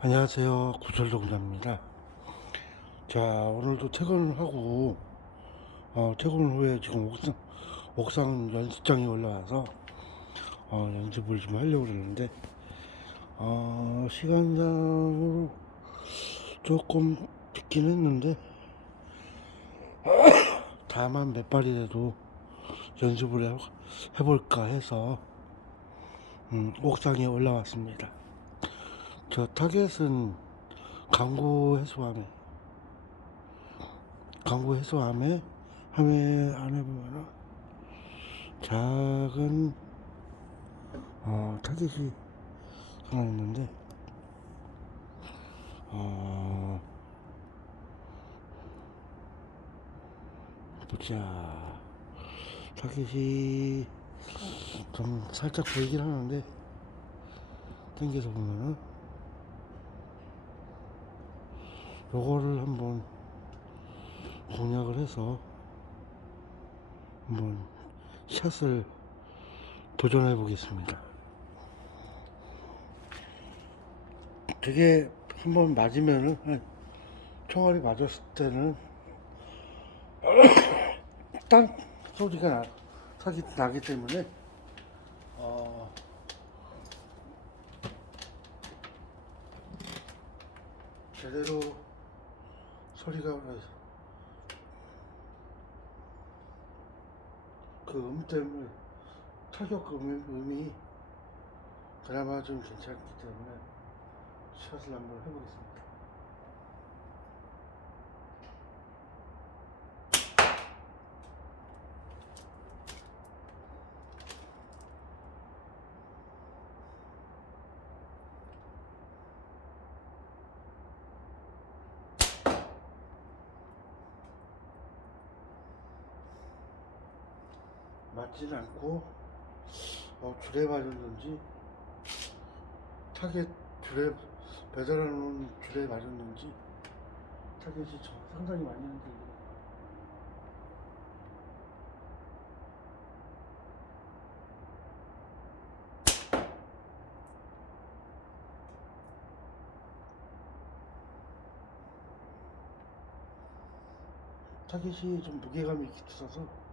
안녕하세요. 구설동자입니다. 자, 오늘도 퇴근을 하고, 어, 퇴근 후에 지금 옥상, 옥상 연습장에 올라와서, 어, 연습을 좀 하려고 그러는데, 어, 시간상으로 조금 늦긴 했는데, 다만 몇 발이라도 연습을 해- 해볼까 해서, 음, 옥상에 올라왔습니다. 저 타겟은 강구 해수함에 강구 해수함에 함에 안에 보면은 작은 어, 타겟이 하나 있는데 어, 보자. 타겟이 좀 살짝 보이긴 하는데 당겨서 보면은 요거를 한번 공략을 해서 한번 샷을 도전해 보겠습니다. 되게 한번 맞으면은 한 총알이 맞았을 때는 땅 소리가 나기 때문에 어, 제대로 소리가 나서 그음 때문에 타격 음이, 음이 그나마 좀 괜찮기 때문에 샷을 한번 해보겠습니다. 맞진 않고 어, 줄에 맞았는지 타겟 줄에 놓은 줄에 맞았는지 타겟이 저- 상당히 많이 흔들리고 타겟이 좀 무게감이 있어서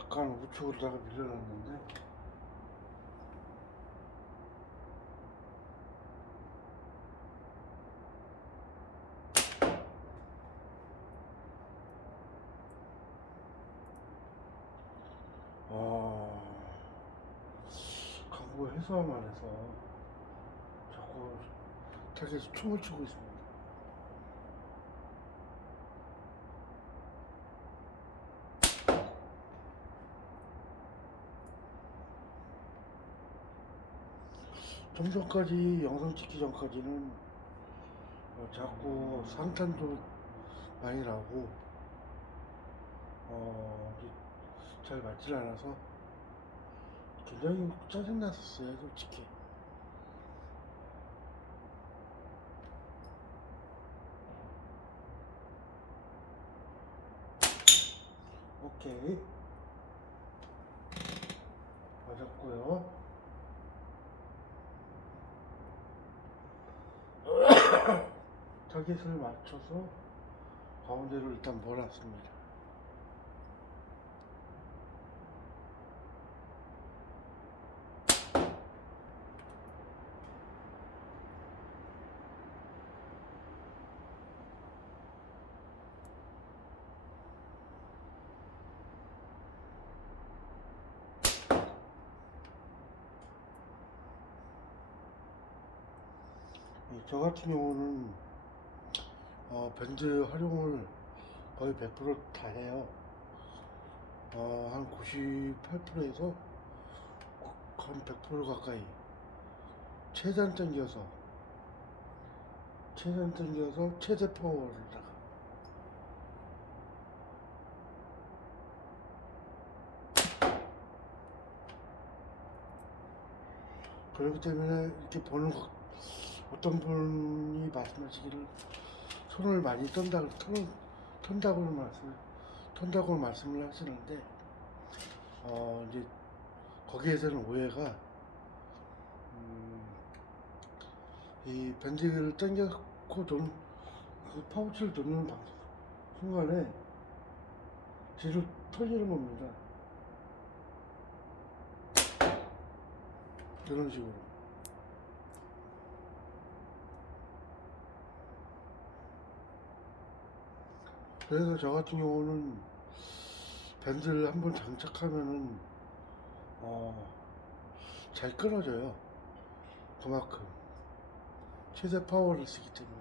약간 우측으로다가 밀려났는데 아 강구 해수함 안에서 자꾸 타겟이 춤을 추고 있습니다. 좀 전까지 영상 찍기 전까지는 어, 자꾸 상탄도 많이 나고 어, 잘 맞질 않아서 굉장히 짜증났었어요 솔직히. 오케이 맞았고요 타겟을 맞춰서 가운데로 일단 몰았습니다. 예, 저 같은 경우는 어, 밴드 활용을 거의 100%다 해요. 어, 한 98%에서 한 100% 가까이 최단 당겨서 최단 당겨서 최대 파워를다가 그렇기 때문에 이렇게 보는 것 어떤 분이 말씀하시기를 손을 많이 떤다, 턴, 턴다고 말씀, 턴다고 말씀을 하시는데, 어, 이제 거기에서는 오해가, 음, 이 밴드를 당겨고 돈, 그 파우치를 놓는 방, 순간에 뒤로 털리는 겁니다. 이런 식으로. 그래서 저 같은 경우는 밴드를 한번 장착하면은 어, 잘 끊어져요. 그만큼 최대 파워를 쓰기 때문에.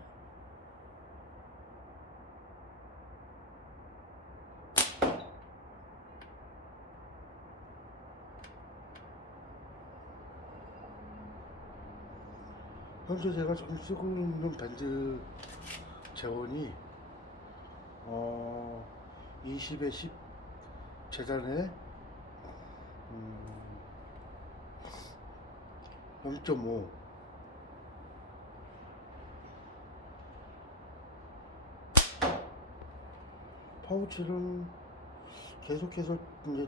현재 제가 지금 쓰고 있는 밴드 재원이 어 20에 10 재단에 음, 0.5 파우치는 계속해서 이제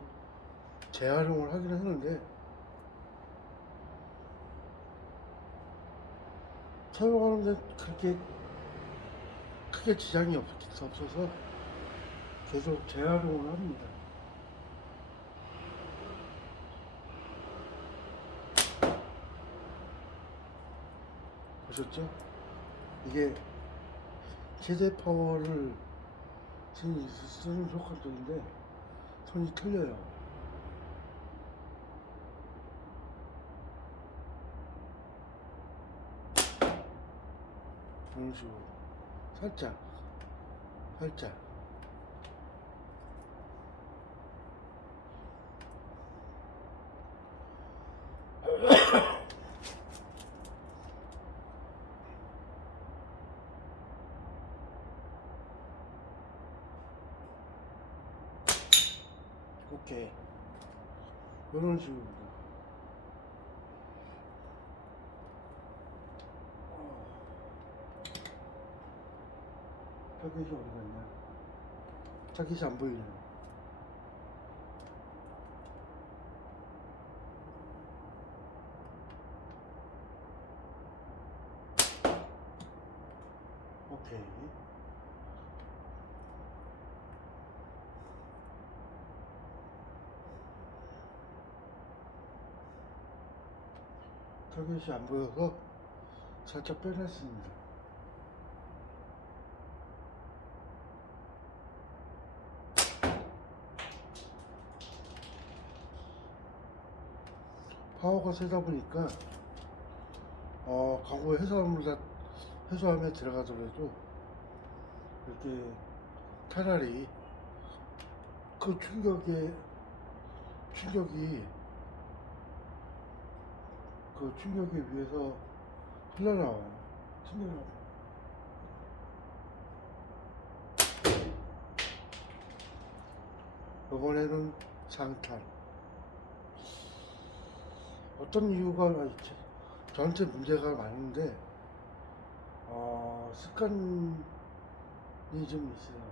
재활용을 하긴 했는데 사용하는데 그렇게 크게 지장이 없, 없어서 계속 재활용을 합니다. 보셨죠? 이게 최대 파워를 쓰는, 쓰는 효과들인데 손이 틀려요. 이런 식으로 살짝 살짝. 오케이. 이런 식으로 타겟이 어디 갔냐? 타겟이 안 보이네. 오케이. 타겟이 안 보여서 살짝 빼냈습니다. 파워가 세다 보니까 어 광고 해소함을 해소함에 들어가더라도 이렇게 차라리 그 충격에 충격이 그 충격에 의해서 흘러나와요. 튕겨나와요. 이번에는 상탈. 어떤 이유가 있지? 저한테 문제가 많은데 어, 습관이 좀 있어요.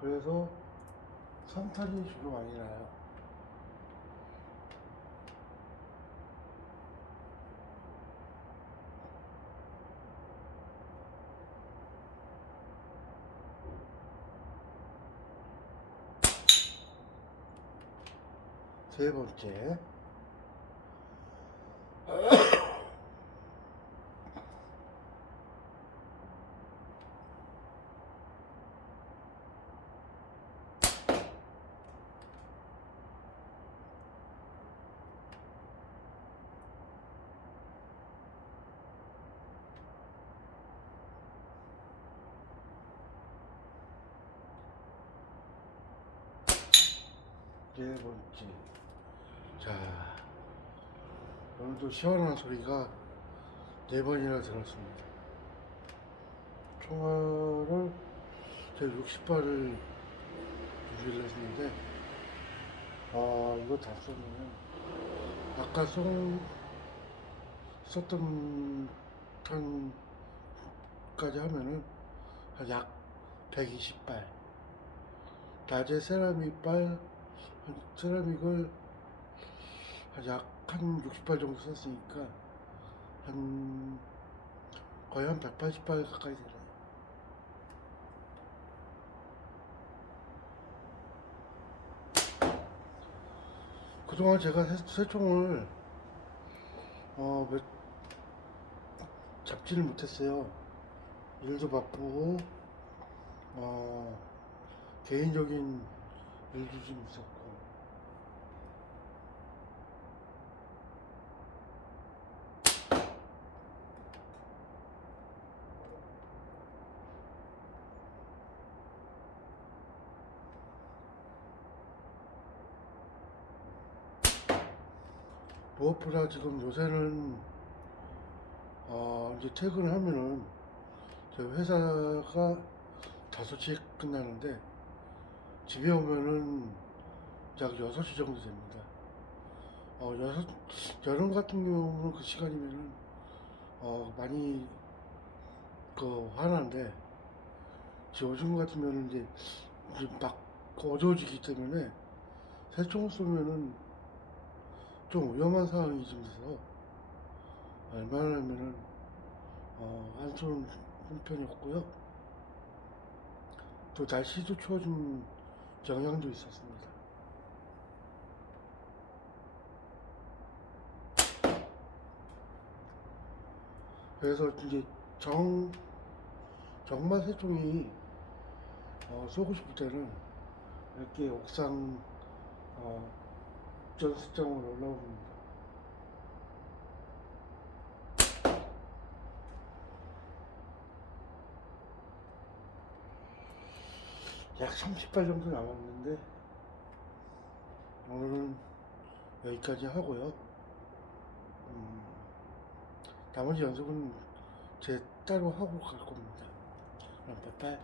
그래서 상탄이 주로 많이 나요. 세 번째. 네 번째. 자, 오늘도 시원한 소리가 네 번이나 들었습니다. 총알을 제 60발을 준비를 했는데, 아, 이거 다 쏘면 아까 송 썼던 탄까지 하면은 한약 120발 낮에 세라믹발 한 세라믹을 한 약한 60발 정도 썼으니까 한 거의 한 180발 가까이 되네. 그동안 제가 새, 새총을 어, 몇, 잡지를 못했어요. 일도 바쁘고 어, 개인적인 일도 좀 있었고 무엇보다 지금 요새는 어, 이제 퇴근을 하면은 저희 회사가 5시에 끝나는데 집에 오면은 약 6시 정도 됩니다. 어, 여섯, 여름 같은 경우는 그 시간이면은 어, 많이 그 화나는데 지금 요즘 같으면은 이제 막 어두워지기 때문에 새총 쏘면은 좀 위험한 상황이 좀 있어서 웬만하면은 어, 안 쏘는 편이었고요. 또 날씨도 추워진 영향도 있었습니다. 그래서 이제 정 정말 새총이 어, 쏘고 싶을 때는 이렇게 옥상 어, 전수장으로 올라옵니다. 약 30발 정도 남았는데 오늘은 여기까지 하고요. 음, 나머지 연습은 제 따로 하고 갈 겁니다. 그럼 빠빠이.